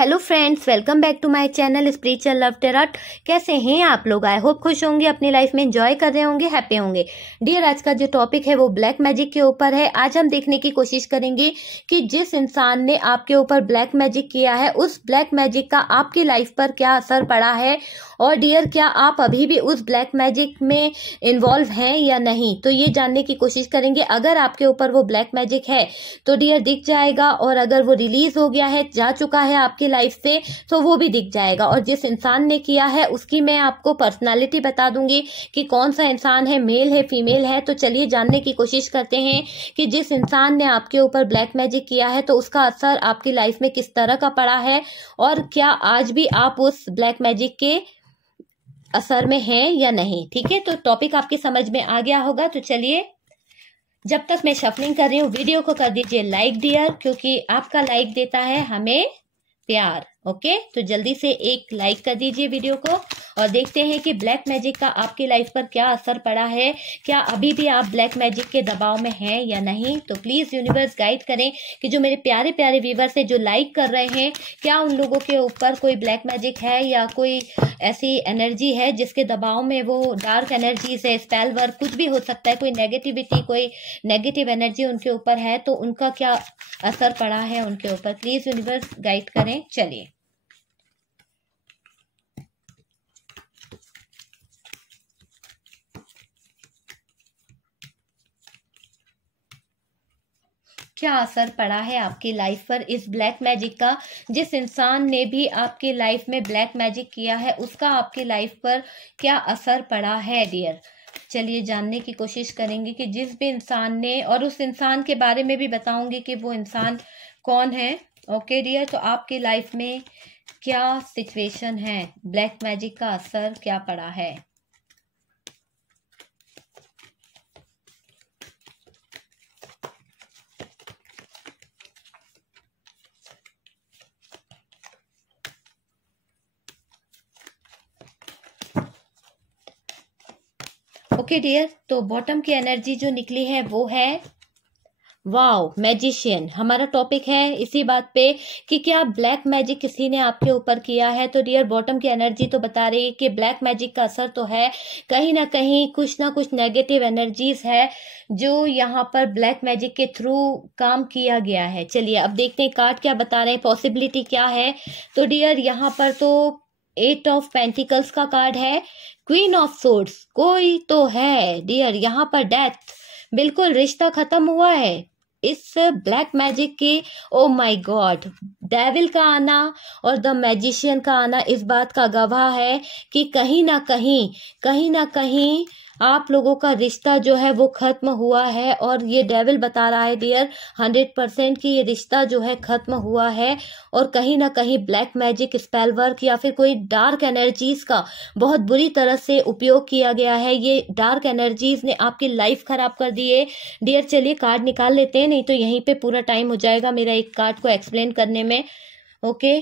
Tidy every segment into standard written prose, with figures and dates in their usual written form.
Hello friends, welcome back to my channel spiritual love tarot. कैसे हैं आप लोग? आई होप खुश होंगे, अपनी लाइफ में एंजॉय कर रहे होंगे, हैप्पी होंगे। डियर, आज का जो टॉपिक है वो ब्लैक मैजिक के ऊपर है। आज हम देखने की कोशिश करेंगे कि जिस इंसान ने आपके ऊपर ब्लैक मैजिक किया है, उस ब्लैक मैजिक का आपकी लाइफ पर क्या असर पड़ा है। और डियर, क्या आप अभी भी उस ब्लैक मैजिक में इन्वॉल्व हैं या नहीं, तो ये जानने की कोशिश करेंगे। अगर आपके ऊपर वो ब्लैक मैजिक है तो डियर दिख जाएगा, और अगर वो रिलीज हो गया है, जा चुका है आपकी लाइफ से, तो वो भी दिख जाएगा। और जिस इंसान ने किया है उसकी मैं आपको पर्सनालिटी बता दूंगी कि कौन सा इंसान है, मेल है, फीमेल है। तो चलिए जानने की कोशिश करते हैं कि जिस इंसान ने आपके ऊपर ब्लैक मैजिक किया है तो उसका असर आपकी लाइफ में किस तरह का पड़ा है, और क्या आज भी आप उस ब्लैक मैजिक के असर में हैं या नहीं। ठीक है, तो टॉपिक आपकी समझ में आ गया होगा। तो चलिए, जब तक मैं शफलिंग कर रही हूँ, वीडियो को कर दीजिए लाइक डियर, क्योंकि आपका लाइक देता है हमें प्यार। ओके, तो जल्दी से एक लाइक कर दीजिए वीडियो को, और देखते हैं कि ब्लैक मैजिक का आपकी लाइफ पर क्या असर पड़ा है। क्या अभी भी आप ब्लैक मैजिक के दबाव में हैं या नहीं। तो प्लीज यूनिवर्स गाइड करें कि जो मेरे प्यारे प्यारे व्यूवर्स है जो लाइक कर रहे हैं, क्या उन लोगों के ऊपर कोई ब्लैक मैजिक है या कोई ऐसी एनर्जी है जिसके दबाव में वो डार्क एनर्जी से स्पेल वर्क कुछ भी हो सकता है, कोई नेगेटिविटी, कोई नेगेटिव एनर्जी उनके ऊपर है, तो उनका क्या असर पड़ा है उनके ऊपर। प्लीज यूनिवर्स गाइड करें। चलिए, क्या असर पड़ा है आपकी लाइफ पर इस ब्लैक मैजिक का। जिस इंसान ने भी आपकी लाइफ में ब्लैक मैजिक किया है उसका आपकी लाइफ पर क्या असर पड़ा है डियर। चलिए जानने की कोशिश करेंगे कि जिस भी इंसान ने, और उस इंसान के बारे में भी बताऊंगी कि वो इंसान कौन है। ओके डियर, तो आपकी लाइफ में क्या सिचुएशन है, ब्लैक मैजिक का असर क्या पड़ा है। ओके डियर, तो बॉटम की एनर्जी जो निकली है वो है वाओ मैजिशियन। हमारा टॉपिक है इसी बात पे कि क्या ब्लैक मैजिक किसी ने आपके ऊपर किया है। तो डियर, बॉटम की एनर्जी तो बता रही है कि ब्लैक मैजिक का असर तो है, कहीं ना कुछ नेगेटिव एनर्जीज है जो यहाँ पर ब्लैक मैजिक के थ्रू काम किया गया है। चलिए अब देखते हैं कार्ड क्या बता रहे हैं, पॉसिबिलिटी क्या है। तो डियर, यहाँ पर तो 8 ऑफ पेंटिकल्स का कार्ड है, क्वीन ऑफ सोर्ड्स कोई तो है डियर, यहाँ पर डेथ, बिल्कुल रिश्ता खत्म हुआ है इस ब्लैक मैजिक की। ओ माय गॉड, डेविल का आना और द मैजिशियन का आना इस बात का गवाह है कि कहीं ना कहीं आप लोगों का रिश्ता जो है वो खत्म हुआ है। और ये डेविल बता रहा है डियर 100% कि ये रिश्ता जो है खत्म हुआ है, और कहीं ना कहीं ब्लैक मैजिक, स्पेल वर्क या फिर कोई डार्क एनर्जीज का बहुत बुरी तरह से उपयोग किया गया है। ये डार्क एनर्जीज ने आपकी लाइफ खराब कर दी है डियर। चलिए कार्ड निकाल लेते हैं, नहीं तो यहीं पे पूरा टाइम हो जाएगा मेरा एक कार्ड को एक्सप्लेन करने में। ओके,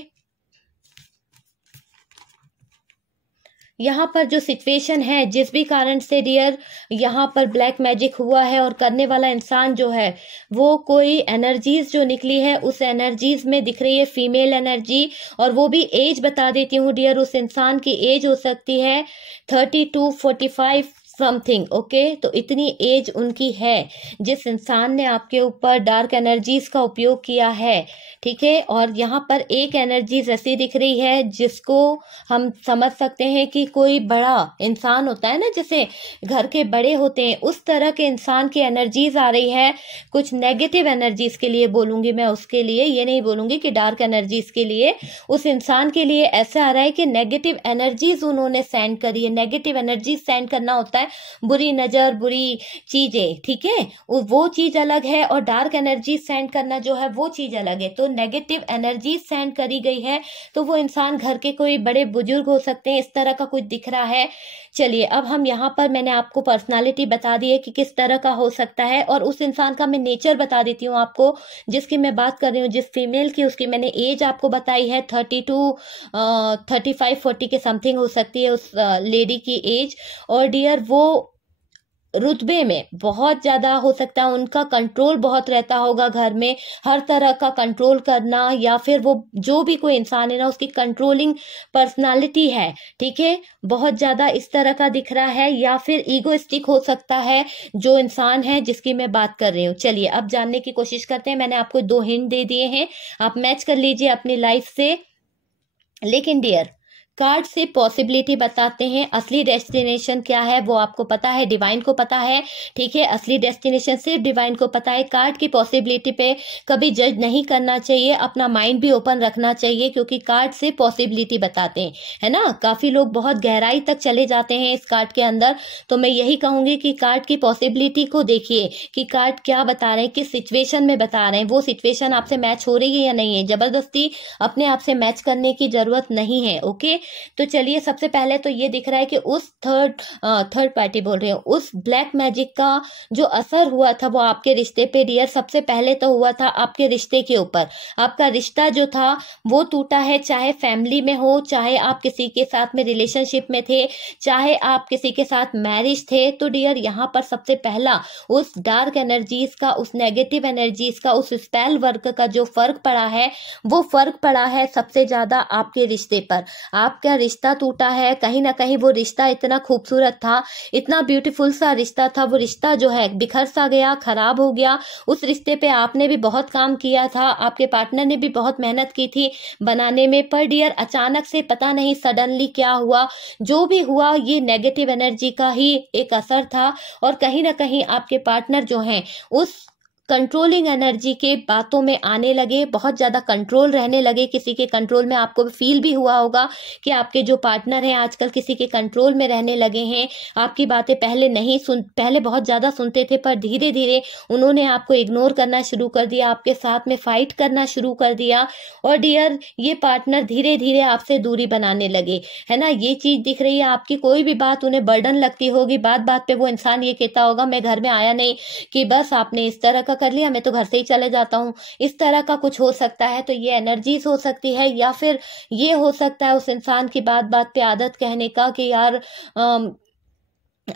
यहाँ पर जो सिचुएशन है, जिस भी कारण से डियर यहाँ पर ब्लैक मैजिक हुआ है, और करने वाला इंसान जो है वो कोई एनर्जीज जो निकली है उस एनर्जीज में दिख रही है फीमेल एनर्जी। और वो भी एज बता देती हूँ डियर, उस इंसान की एज हो सकती है 30 to 45 समथिंग। ओके, तो इतनी एज उनकी है जिस इंसान ने आपके ऊपर डार्क एनर्जीज का उपयोग किया है। ठीक है, और यहाँ पर एक एनर्जीज ऐसी दिख रही है जिसको हम समझ सकते हैं कि कोई बड़ा इंसान होता है ना, जैसे घर के बड़े होते हैं, उस तरह के इंसान की एनर्जीज आ रही है। कुछ नेगेटिव एनर्जीज के लिए बोलूंगी मैं, उसके लिए ये नहीं बोलूंगी कि डार्क एनर्जीज के लिए। उस इंसान के लिए ऐसा आ रहा है कि नेगेटिव एनर्जीज उन्होंने सेंड करी है। नेगेटिव एनर्जीज सेंड करना होता है बुरी नजर, बुरी चीजें, ठीक है, वो चीज अलग है, और डार्क एनर्जी सेंड करना जो है वो चीज अलग है। तो नेगेटिव एनर्जी सेंड करी गई है, तो वो इंसान घर के कोई बड़े बुजुर्ग हो सकते हैं, इस तरह का कुछ दिख रहा है। चलिए अब हम यहाँ पर, मैंने आपको पर्सनालिटी बता दी है कि किस तरह का हो सकता है, और उस इंसान का मैं नेचर बता देती हूँ आपको जिसकी मैं बात कर रही हूँ, जिस फीमेल की, उसकी मैंने एज आपको बताई है 30 to 35-40 के समथिंग हो सकती है उस लेडी की एज। और डियर, वो रुतबे में बहुत ज्यादा हो सकता है, उनका कंट्रोल बहुत रहता होगा घर में, हर तरह का कंट्रोल करना, या फिर वो जो भी कोई इंसान है ना उसकी कंट्रोलिंग पर्सनालिटी है, ठीक है, बहुत ज्यादा इस तरह का दिख रहा है, या फिर ईगोइस्टिक हो सकता है जो इंसान है जिसकी मैं बात कर रही हूँ। चलिए अब जानने की कोशिश करते हैं। मैंने आपको 2 हिंट दे दिए हैं, आप मैच कर लीजिए अपनी लाइफ से। लेकिन डियर, कार्ड से पॉसिबिलिटी बताते हैं, असली डेस्टिनेशन क्या है वो आपको पता है, डिवाइन को पता है, ठीक है, असली डेस्टिनेशन सिर्फ डिवाइन को पता है। कार्ड की पॉसिबिलिटी पे कभी जज नहीं करना चाहिए, अपना माइंड भी ओपन रखना चाहिए, क्योंकि कार्ड से पॉसिबिलिटी बताते हैं, है ना। काफी लोग बहुत गहराई तक चले जाते हैं इस कार्ड के अंदर, तो मैं यही कहूंगी कि कार्ड की पॉसिबिलिटी को देखिए कि कार्ड क्या बता रहे हैं, किस सिचुएशन में बता रहे हैं, वो सिचुएशन आपसे मैच हो रही है या नहीं है। जबरदस्ती अपने आप से मैच करने की जरूरत नहीं है, ओके। तो चलिए सबसे पहले तो ये दिख रहा है कि उस थर्ड पार्टी बोल रही हूँ, उस ब्लैक मैजिक का जो असर हुआ था वो आपके रिश्ते पे डियर, सबसे पहले तो हुआ था आपके रिश्ते के ऊपर। आपका रिश्ता जो था वो टूटा है, चाहे फैमिली में हो, चाहे आप किसी के साथ में रिलेशनशिप में थे, चाहे आप किसी के साथ मैरिज थे। तो डियर यहाँ पर सबसे पहला उस डार्क एनर्जीज का, उस नेगेटिव एनर्जीज का, उस स्पेल वर्क का जो फर्क पड़ा है वो फर्क पड़ा है सबसे ज्यादा आपके रिश्ते पर। आपका रिश्ता टूटा है, कहीं ना कहीं वो रिश्ता इतना खूबसूरत था, इतना ब्यूटीफुल सा रिश्ता था, वो रिश्ता जो है बिखर सा गया, खराब हो गया। उस रिश्ते पे आपने भी बहुत काम किया था, आपके पार्टनर ने भी बहुत मेहनत की थी बनाने में, पर डियर अचानक से पता नहीं सडनली क्या हुआ, जो भी हुआ ये नेगेटिव एनर्जी का ही एक असर था। और कहीं ना कहीं आपके पार्टनर जो हैं उस कंट्रोलिंग एनर्जी के बातों में आने लगे, बहुत ज्यादा कंट्रोल रहने लगे, किसी के कंट्रोल में। आपको फील भी हुआ होगा कि आपके जो पार्टनर हैं आजकल किसी के कंट्रोल में रहने लगे हैं, आपकी बातें पहले बहुत ज्यादा सुनते थे, पर धीरे धीरे उन्होंने आपको इग्नोर करना शुरू कर दिया, आपके साथ में फाइट करना शुरू कर दिया। और डियर ये पार्टनर धीरे धीरे आपसे दूरी बनाने लगे, है ना, ये चीज दिख रही है। आपकी कोई भी बात उन्हें बर्डन लगती होगी, बात बात पे वो इंसान ये कहता होगा मैं घर में आया नहीं कि बस आपने इस तरह का कर लिया, मैं तो घर से ही चले जाता हूँ, इस तरह का कुछ हो सकता है। तो ये एनर्जीज हो सकती है, या फिर ये हो सकता है उस इंसान की बात बात पे आदत कहने का कि यार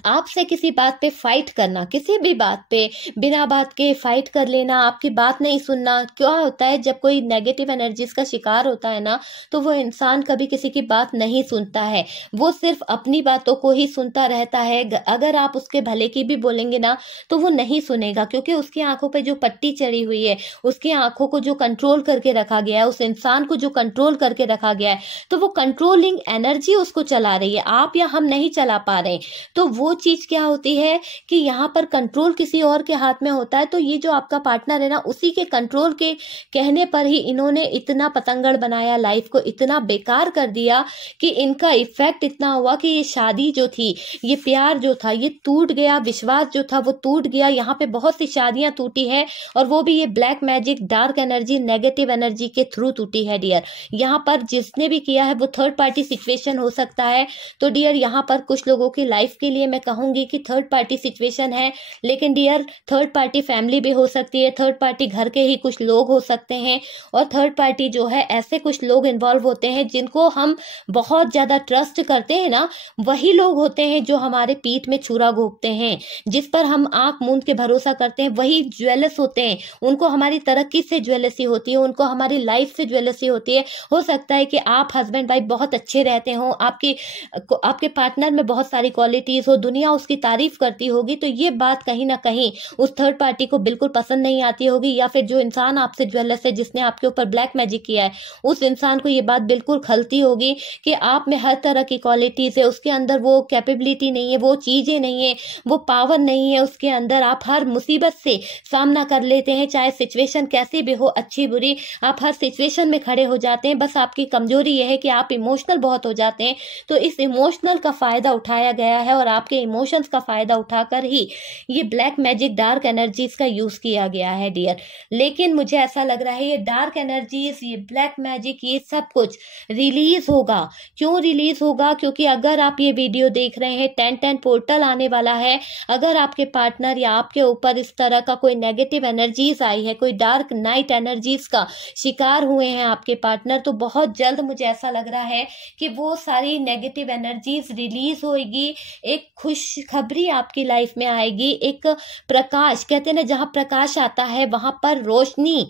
आपसे किसी बात पे फाइट करना, किसी भी बात पे बिना बात के फाइट कर लेना, आपकी बात नहीं सुनना। क्या होता है जब कोई नेगेटिव एनर्जीज का शिकार होता है ना, तो वो इंसान कभी किसी की बात नहीं सुनता है, वो सिर्फ अपनी बातों को ही सुनता रहता है। अगर आप उसके भले की भी बोलेंगे ना तो वो नहीं सुनेगा, क्योंकि उसकी आंखों पे जो पट्टी चढ़ी हुई है, उसकी आंखों को जो कंट्रोल करके रखा गया है, उस इंसान को जो कंट्रोल करके रखा गया है, तो वो कंट्रोलिंग एनर्जी उसको चला रही है, आप या हम नहीं चला पा रहे। तो वो चीज क्या होती है कि यहाँ पर कंट्रोल किसी और के हाथ में होता है। तो ये जो आपका पार्टनर है ना, उसी के कंट्रोल के कहने पर ही इन्होंने इतना पतंगड़ बनाया, लाइफ को इतना बेकार कर दिया कि इनका इफेक्ट इतना हुआ कि ये शादी जो थी, ये प्यार जो था, ये टूट गया, विश्वास जो था वो टूट गया। यहाँ पे बहुत सी शादियां टूटी है, और वो भी ये black magic, dark energy, negative energy के थ्रू टूटी है डियर। यहाँ पर जिसने भी किया है वो थर्ड पार्टी सिचुएशन हो सकता है। तो डियर यहाँ पर कुछ लोगों की लाइफ के लिए मैं कहूंगी कि थर्ड पार्टी सिचुएशन है, लेकिन डियर थर्ड पार्टी फैमिली भी हो सकती है, थर्ड पार्टी घर के ही कुछ लोग हो सकते हैं, और थर्ड पार्टी जो है ऐसे कुछ लोग इन्वॉल्व होते हैं जिनको हम बहुत ज्यादा ट्रस्ट करते हैं ना, वही लोग होते हैं जो हमारे पीठ में छुरा घोंपते हैं, जिस पर हम आंख मूंद के भरोसा करते हैं, वही ज्वेलस होते हैं। उनको हमारी तरक्की से ज्वेलसी होती है, उनको हमारी लाइफ से ज्वेलसी होती है। हो सकता है कि आप हस्बैंड वाइफ बहुत अच्छे रहते हो, आपके पार्टनर में बहुत सारी क्वालिटीज हो, दुनिया उसकी तारीफ करती होगी, तो ये बात कहीं ना कहीं उस थर्ड पार्टी को बिल्कुल पसंद नहीं आती होगी, या फिर जो इंसान आपसे ज्वेलस है, जिसने आपके ऊपर ब्लैक मैजिक किया है, उस इंसान को ये बात बिल्कुल खलती होगी कि आप में हर तरह की क्वालिटीज है, उसके अंदर वो कैपेबिलिटी नहीं है, वो चीजें नहीं है, वो पावर नहीं है उसके अंदर। आप हर मुसीबत से सामना कर लेते हैं, चाहे सिचुएशन कैसी भी हो, अच्छी बुरी, आप हर सिचुएशन में खड़े हो जाते हैं। बस आपकी कमजोरी यह है कि आप इमोशनल बहुत हो जाते हैं, तो इस इमोशनल का फायदा उठाया गया है, और आपके इमोशंस का फायदा उठाकर ही ये ब्लैक मैजिक, डार्क एनर्जीज का यूज किया गया है डियर। लेकिन मुझे ऐसा लग रहा है ये डार्क एनर्जीज, ये ब्लैक मैजिक, ये सब कुछ रिलीज होगा। क्यों रिलीज होगा? क्योंकि अगर आप ये वीडियो देख रहे हैं, 10-10 पोर्टल आने वाला है। अगर आपके पार्टनर या आपके ऊपर इस तरह का कोई नेगेटिव एनर्जीज आई है, कोई डार्क नाइट एनर्जीज का शिकार हुए हैं आपके पार्टनर, तो बहुत जल्द मुझे ऐसा लग रहा है कि वो सारी नेगेटिव एनर्जीज रिलीज होगी, एक खुशखबरी आपकी लाइफ में आएगी। एक प्रकाश, कहते हैं ना, जहाँ प्रकाश आता है वहां पर रोशनी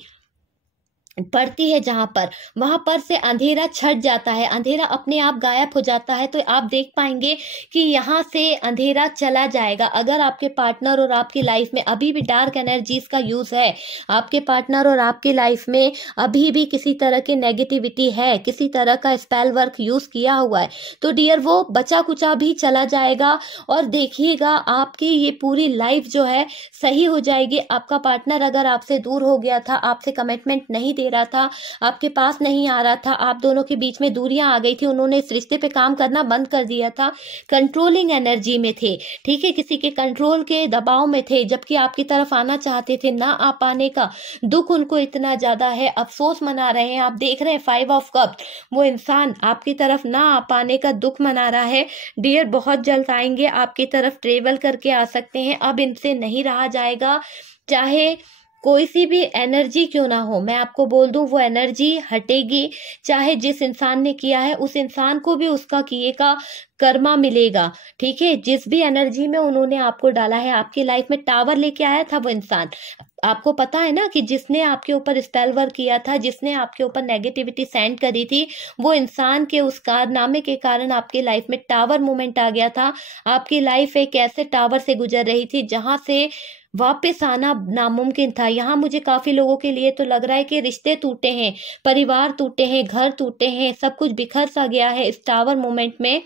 पड़ती है, जहां पर वहां पर से अंधेरा छट जाता है, अंधेरा अपने आप गायब हो जाता है। तो आप देख पाएंगे कि यहाँ से अंधेरा चला जाएगा। अगर आपके पार्टनर और आपकी लाइफ में अभी भी डार्क एनर्जीज का यूज है, आपके पार्टनर और आपकी लाइफ में अभी भी किसी तरह की नेगेटिविटी है, किसी तरह का स्पेल वर्क यूज किया हुआ है, तो डियर वो बचा कुचा भी चला जाएगा। और देखिएगा आपकी ये पूरी लाइफ जो है सही हो जाएगी। आपका पार्टनर अगर आपसे दूर हो गया था, आपसे कमिटमेंट नहीं दे रहा था, आपके पास नहीं आ रहा था, आप दोनों के बीच में दूरियां आ गई थी, उन्होंने इस रिश्ते पे काम करना बंद कर दिया था, कंट्रोलिंग एनर्जी में थे, ठीक है, किसी के कंट्रोल के दबाव में थे, जबकि आपकी तरफ आना चाहते थे, ना आ पाने का दुख उनको इतना ज्यादा है, अफसोस मना रहे हैं। आप देख रहे हैं 5 ऑफ कप्स, वो इंसान आपकी तरफ ना आ पाने का दुख मना रहा है। डियर बहुत जल्द आएंगे, आपकी तरफ ट्रेवल करके आ सकते हैं। अब इनसे नहीं रहा जाएगा, चाहे कोई सी भी एनर्जी क्यों ना हो, मैं आपको बोल दूं वो एनर्जी हटेगी। चाहे जिस इंसान ने किया है उस इंसान को भी उसका किए का कर्मा मिलेगा, ठीक है। जिस भी एनर्जी में उन्होंने आपको डाला है, आपकी लाइफ में टावर लेके आया था वो इंसान, आपको पता है ना कि जिसने आपके ऊपर स्पेल वर्क किया था, जिसने आपके ऊपर नेगेटिविटी सेंड करी थी, वो इंसान के उस कारनामे के कारण आपकी लाइफ में टावर मोमेंट आ गया था। आपकी लाइफ एक ऐसे टावर से गुजर रही थी जहां से वापस आना नामुमकिन था। यहाँ मुझे काफी लोगों के लिए तो लग रहा है कि रिश्ते टूटे हैं, परिवार टूटे हैं, घर टूटे हैं, सब कुछ बिखर सा गया है इस टावर मोमेंट में।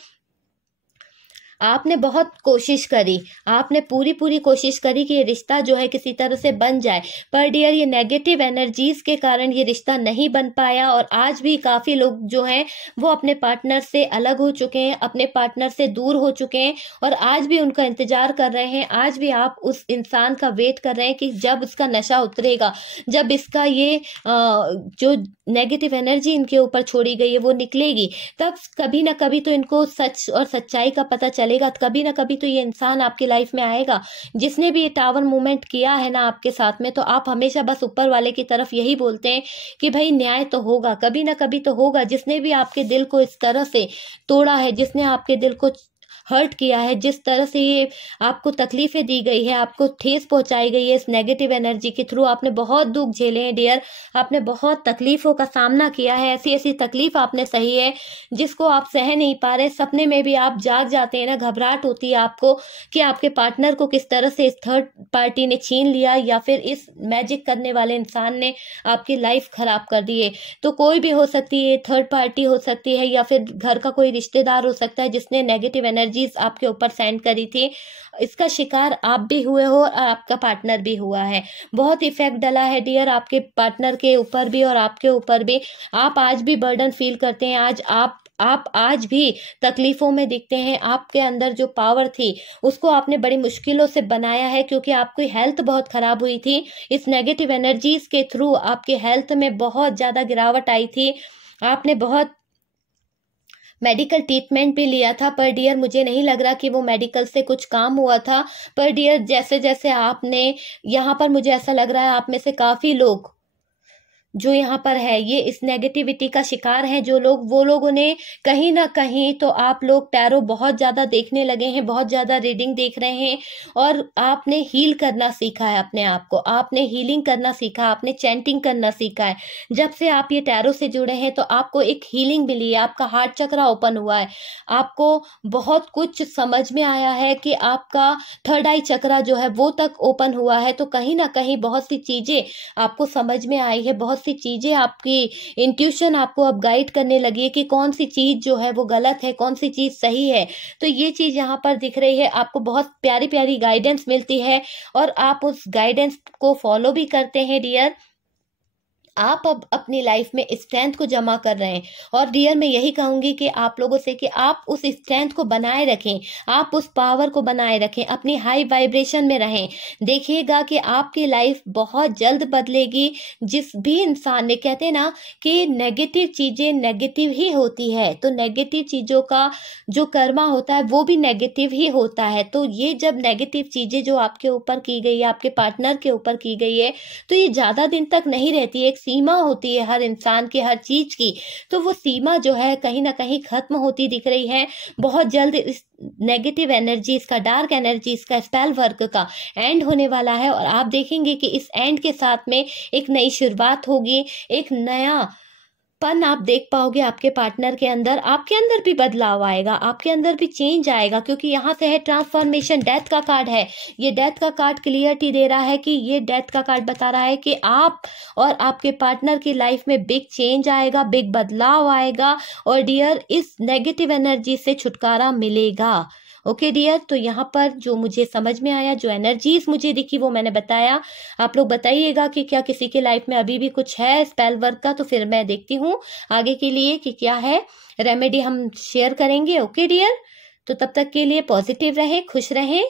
आपने बहुत कोशिश करी, आपने पूरी कोशिश करी कि ये रिश्ता जो है किसी तरह से बन जाए, पर डियर ये नेगेटिव एनर्जीज के कारण ये रिश्ता नहीं बन पाया। और आज भी काफी लोग जो हैं वो अपने पार्टनर से अलग हो चुके हैं, अपने पार्टनर से दूर हो चुके हैं, और आज भी उनका इंतजार कर रहे हैं। आज भी आप उस इंसान का वेट कर रहे हैं कि जब इसका नशा उतरेगा, जब इसका ये जो नेगेटिव एनर्जी इनके ऊपर छोड़ी गई है वो निकलेगी, तब कभी ना कभी तो इनको सच और सच्चाई का पता चलेगा। कभी ना कभी तो ये इंसान आपकी लाइफ में आएगा जिसने भी ये टावर मूवमेंट किया है ना आपके साथ में। तो आप हमेशा बस ऊपर वाले की तरफ यही बोलते हैं कि भाई न्याय तो होगा, कभी ना कभी तो होगा। जिसने भी आपके दिल को इस तरह से तोड़ा है, जिसने आपके दिल को हर्ट किया है, जिस तरह से ये आपको तकलीफें दी गई है, आपको ठेस पहुंचाई गई है इस नेगेटिव एनर्जी के थ्रू, आपने बहुत दुख झेले हैं डियर, आपने बहुत तकलीफों का सामना किया है। ऐसी ऐसी तकलीफ आपने सही है जिसको आप सह नहीं पा रहे। सपने में भी आप जाग जाते हैं ना, घबराहट होती है आपको कि आपके पार्टनर को किस तरह से इस थर्ड पार्टी ने छीन लिया, या फिर इस मैजिक करने वाले इंसान ने आपकी लाइफ खराब कर दी है। तो कोई भी हो सकती है, थर्ड पार्टी हो सकती है, या फिर घर का कोई रिश्तेदार हो सकता है जिसने नेगेटिव एनर्जी आपके ऊपर सेंड करी थी। इसका शिकार आप भी हुए हो और आपका पार्टनर भी हुआ है। बहुत इफेक्ट डला है डियर आपके पार्टनर के ऊपर भी और आपके ऊपर भी। आप आज भी बर्डन फील करते हैं, आज आप आज भी तकलीफों में दिखते हैं। आपके अंदर जो पावर थी उसको आपने बड़ी मुश्किलों से बनाया है, क्योंकि आपकी हेल्थ बहुत खराब हुई थी। इस नेगेटिव एनर्जीज के थ्रू आपके हेल्थ में बहुत ज्यादा गिरावट आई थी। आपने बहुत मेडिकल ट्रीटमेंट भी लिया था, पर डियर मुझे नहीं लग रहा कि वो मेडिकल से कुछ काम हुआ था। पर डियर जैसे जैसे आपने यहाँ पर, मुझे ऐसा लग रहा है आप में से काफी लोग जो यहाँ पर है ये इस नेगेटिविटी का शिकार हैं जो लोग, वो लोगों ने कहीं ना कहीं तो आप लोग टैरो बहुत ज्यादा देखने लगे हैं, बहुत ज्यादा रीडिंग देख रहे हैं, और आपने हील करना सीखा है अपने आप को, आपने हीलिंग करना सीखा, आपने चैंटिंग करना सीखा है। जब से आप ये टैरो से जुड़े हैं तो आपको एक हीलिंग मिली है, आपका हार्ट चक्रा ओपन हुआ है, आपको बहुत कुछ समझ में आया है कि आपका थर्ड आई चक्रा जो है वो तक ओपन हुआ है। तो कहीं ना कहीं बहुत सी चीजें आपको समझ में आई है, बहुत सी चीजें आपकी इंट्यूशन आपको अब गाइड करने लगी है कि कौन सी चीज जो है वो गलत है, कौन सी चीज सही है। तो ये चीज यहाँ पर दिख रही है, आपको बहुत प्यारी प्यारी गाइडेंस मिलती है और आप उस गाइडेंस को फॉलो भी करते हैं डियर। आप अब अपनी लाइफ में स्ट्रेंथ को जमा कर रहे हैं, और डियर मैं यही कहूंगी कि आप लोगों से कि आप उस स्ट्रेंथ को बनाए रखें, आप उस पावर को बनाए रखें, अपनी हाई वाइब्रेशन में रहें। देखिएगा कि आपकी लाइफ बहुत जल्द बदलेगी। जिस भी इंसान ने, कहते हैं ना कि नेगेटिव चीजें नेगेटिव ही होती है, तो नेगेटिव चीजों का जो कर्मा होता है वो भी नेगेटिव ही होता है। तो ये जब नेगेटिव चीजें जो आपके ऊपर की गई है, आपके पार्टनर के ऊपर की गई है, तो ये ज्यादा दिन तक नहीं रहती है। एक सीमा होती है हर इंसान की, हर चीज की, तो वो सीमा जो है कहीं ना कहीं खत्म होती दिख रही है। बहुत जल्द इस नेगेटिव एनर्जी, इसका डार्क एनर्जी, इसका स्पेल वर्क का एंड होने वाला है, और आप देखेंगे कि इस एंड के साथ में एक नई शुरुआत होगी, एक नया पन आप देख पाओगे आपके पार्टनर के अंदर। आपके अंदर भी बदलाव आएगा, आपके अंदर भी चेंज आएगा, क्योंकि यहाँ से है ट्रांसफॉर्मेशन, डेथ का कार्ड है। ये डेथ का कार्ड क्लियरिटी दे रहा है कि ये डेथ का कार्ड बता रहा है कि आप और आपके पार्टनर की लाइफ में बिग चेंज आएगा, बिग बदलाव आएगा, और डियर इस नेगेटिव एनर्जी से छुटकारा मिलेगा। ओके डियर, तो यहाँ पर जो मुझे समझ में आया, जो एनर्जीज मुझे दिखी वो मैंने बताया। आप लोग बताइएगा कि क्या किसी की लाइफ में अभी भी कुछ है स्पेल वर्क का, तो फिर मैं देखती हूँ आगे के लिए कि क्या है रेमेडी, हम शेयर करेंगे। ओके डियर, तो तब तक के लिए पॉजिटिव रहें, खुश रहें।